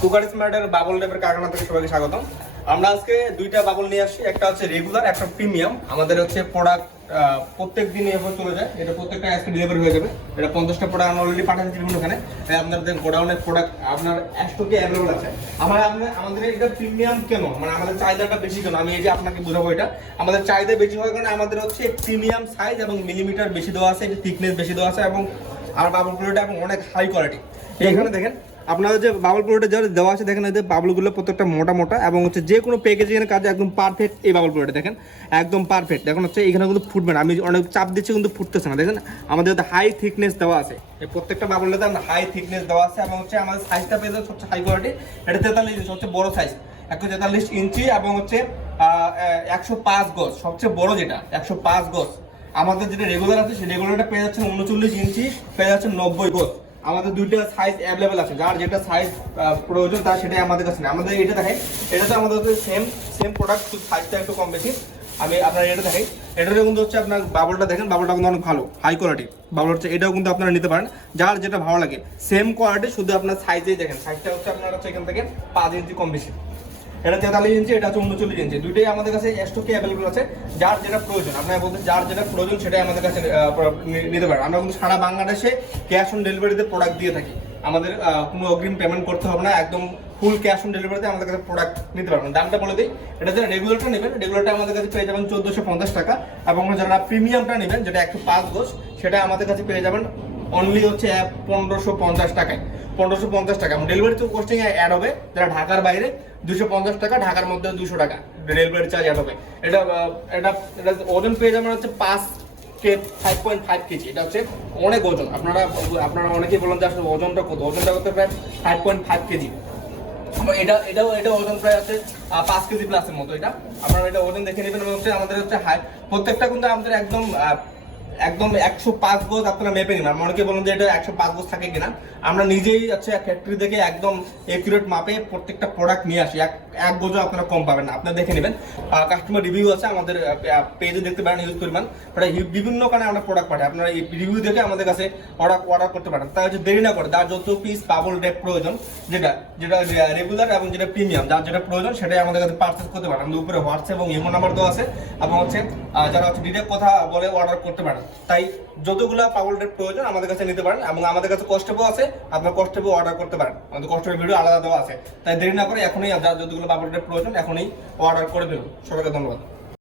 Cooker স্মার্টের bubble টেপের কারখানা থেকে সবাইকে স্বাগতম। আমরা আজকে দুইটা বাবল নিয়ে আসছি, একটা হচ্ছে রেগুলার একটা প্রিমিয়াম আমাদের হচ্ছে প্রোডাক্ট প্রত্যেক দিন এভাবে চলে যায়। এটা প্রত্যেকটা আজকে ডেলিভারি হয়ে যাবে। এটা পঞ্চাশটা প্রোডাক্ট আমরা অলরেডি পাঠাচ্ছি বিভিন্ন ওখানে তাই আপনাদের গোডাউনের প্রোডাক্ট আপনার স্টকে অ্যাভেলেবল আছে। আমার আপনার আমাদের এটা প্রিমিয়াম কেন? মানে আমাদের চাহিদাটা বেশি কেন? আমি এই যে আপনাকে বোঝাবো এটা। আমাদের চাহিদা বেশি হওয়ার কারণে আমাদের হচ্ছে প্রিমিয়াম সাইজ এবং মিলিমিটার বেশি দেওয়া আছে এটা থিকনেস বেশি দেওয়া আছে এবং আর বাবলগুলোটা এবং অনেক হাই কোয়ালিটি এখানে দেখেন আপনাদের যে বাবল বাবলগুলোটা যারা দেওয়া আছে, দেখেন যে বাবলগুলো প্রত্যেকটা মোটা মোটা এবং হচ্ছে যে কোনো প্যাকেজিং এর কাজে একদম পারফেক্ট এই বাবল বাবলগুলোটা দেখেন? একদম পারফেক্ট দেখুন হচ্ছে এখানে কিন্তু ফুটবে না। আমি অনেক চাপ দিচ্ছি, কিন্তু ফুটতেছে না, দেখেন? আমাদের হাই থিকনেস দেওয়া আছে, এই প্রত্যেকটা বাবলটাতে আমরা হাই থিকনেস দেওয়া আছে এবং হচ্ছে আমাদের সাইজটা পেয়ে যাচ্ছে হচ্ছে হাই কোয়ালিটি এটা তেতাল্লিশ ইঞ্চি হচ্ছে বড় সাইজ একশো তেতাল্লিশ ইঞ্চি এবং হচ্ছে একশো পাঁচ গজ, সবচেয়ে বড় যেটা, একশো পাঁচ গজ। আমাদের যেটা রেগুলার আছে, সেই রেগুলারটা পেয়ে যাচ্ছে উনচল্লিশ ইঞ্চি পেয়ে যাচ্ছে নব্বই গজ। আমাদের দুইটা সাইজ অ্যাভেলেবেল আছে। যার যেটা সাইজ প্রয়োজন, তার সেটাই আমাদের কাছে নেই। আমাদের এটা দেখাই। এটা তো আমাদের সেম সেম প্রোডাক্ট সাইজটা একটু কম বেশি। আমি আপনার এটা দেখাই। এটাতে কিন্তু হচ্ছে আপনার বাবলটা দেখেন বাবলটা কিন্তু অনেক ভালো হাই কোয়ালিটি বাবল হচ্ছে। এটাও কিন্তু আপনারা নিতে পারেন। যার যেটা ভালো লাগে সেম কোয়ালিটি শুধু আপনার সাইজেই দেখেন। সাইজটা হচ্ছে আপনার হচ্ছে এখান থেকে পাঁচ ইঞ্চি কম বেশি। এটা তেতাল্লিশ ইঞ্চি, এটা হচ্ছে উনচল্লিশ ইঞ্চি। দুইটাই আমাদের কাছে স্টকে অ্যাভেলেবল আছে। যার যেটা প্রয়োজন, আপনারা বলতে যার যেটা প্রয়োজন সেটাই আমাদের কাছে নিতে পারেন আমরা কিন্তু সারা বাংলাদেশে ক্যাশ অন ডেলিভারিতে প্রোডাক্ট দিয়ে থাকি। আমাদের কোনো অগ্রিম পেমেন্ট করতে হবে না, একদম ফুল ক্যাশ অন ডেলিভারিতে আমাদের কাছে প্রোডাক্ট নিতে পারবেন। দামটা বলে দিই। এটা যারা রেগুলারটা নেবেন রেগুলারটা আমাদের কাছে পেয়ে যাবেন চোদ্দোশো পঞ্চাশ টাকা। এবং যারা প্রিমিয়ামটা নেবেন, যেটা একশো পাঁচ গোছ সেটা আমাদের কাছে পেয়ে যাবেন অনলি হচ্ছে পনেরোশো পঞ্চাশ টাকায়। পনেরোশো পঞ্চাশ টাকা। ডেলিভারি তো কোস্টিং অ্যাড হবে। যারা ঢাকার বাইরে, দুশো পঞ্চাশ টাকা, ঢাকার মধ্যে দুশো টাকা। ডেলিভারি চার্জ অ্যাড হবে। এটা এটা এটা ওজন পেয়ে যাবেন হচ্ছে পাঁচ কে ফাইভ পয়েন্ট ফাইভ কেজি। এটা হচ্ছে অনেক ওজন। আপনারা আপনারা অনেকেই বলেন যে আসলে ওজনটা কত? ওজনটা করতে প্রায় ফাইভ পয়েন্ট ফাইভ কেজি। এটা, এটাও, এটা ওজন প্রায় আছে পাঁচ কেজি প্লাসের মতো এটা। আপনারা এটা ওজন দেখে নেবেন হচ্ছে আমাদের হচ্ছে প্রত্যেকটা কিন্তু আমাদের একদম একদম একশো পাঁচ গোজ আপনারা মেপে নেবেন আমরা অনেকে বলেন যে এটা একশো পাঁচ গোজ থাকে কিনা। আমরা নিজেই হচ্ছে ফ্যাক্টরি থেকে একদম একুরেট মাপে প্রত্যেকটা প্রোডাক্ট নিয়ে আসি। এক এক গোজও আপনারা কম পাবেন না। আপনারা দেখে নেবেন। কাস্টমার রিভিউ আছে আমাদের পেজে দেখতে পারেন ইউজ করবেন ওটা বিভিন্ন কারণে আমরা প্রোডাক্ট পাঠাই। আপনারা এই রিভিউ দেখে আমাদের কাছে অর্ডার অর্ডার করতে পারেন। তাই হচ্ছে দেরি না করে। যার যত পিস বাবল ডেপ প্রয়োজন, যেটা যেটা রেগুলার এবং যেটা প্রিমিয়াম যার যেটা প্রয়োজন, সেটাই আমাদের কাছে পার্চেস করতে পারেন। আমাদের উপরে হোয়াটসঅ্যাপ এবং ইমো নাম্বার দেওয়া আছে। এবং হচ্ছে যারা হচ্ছে ডিরেক্ট কথা বলে অর্ডার করতে পারেন। তাই যতগুলো পাগল ড্রাইভ প্রয়োজন আমাদের কাছে নিতে পারেন এবং আমাদের কাছে কস্টেবও আছে, আপনার কস্টেবও অর্ডার করতে পারেন। আমাদের কষ্টের ভিডিও আলাদা দেওয়া আছে। তাই দেরি না করে এখনই যতগুলো পাগল ড্রাইভ প্রয়োজন এখনই অর্ডার করে দেবেন সবাইকে ধন্যবাদ।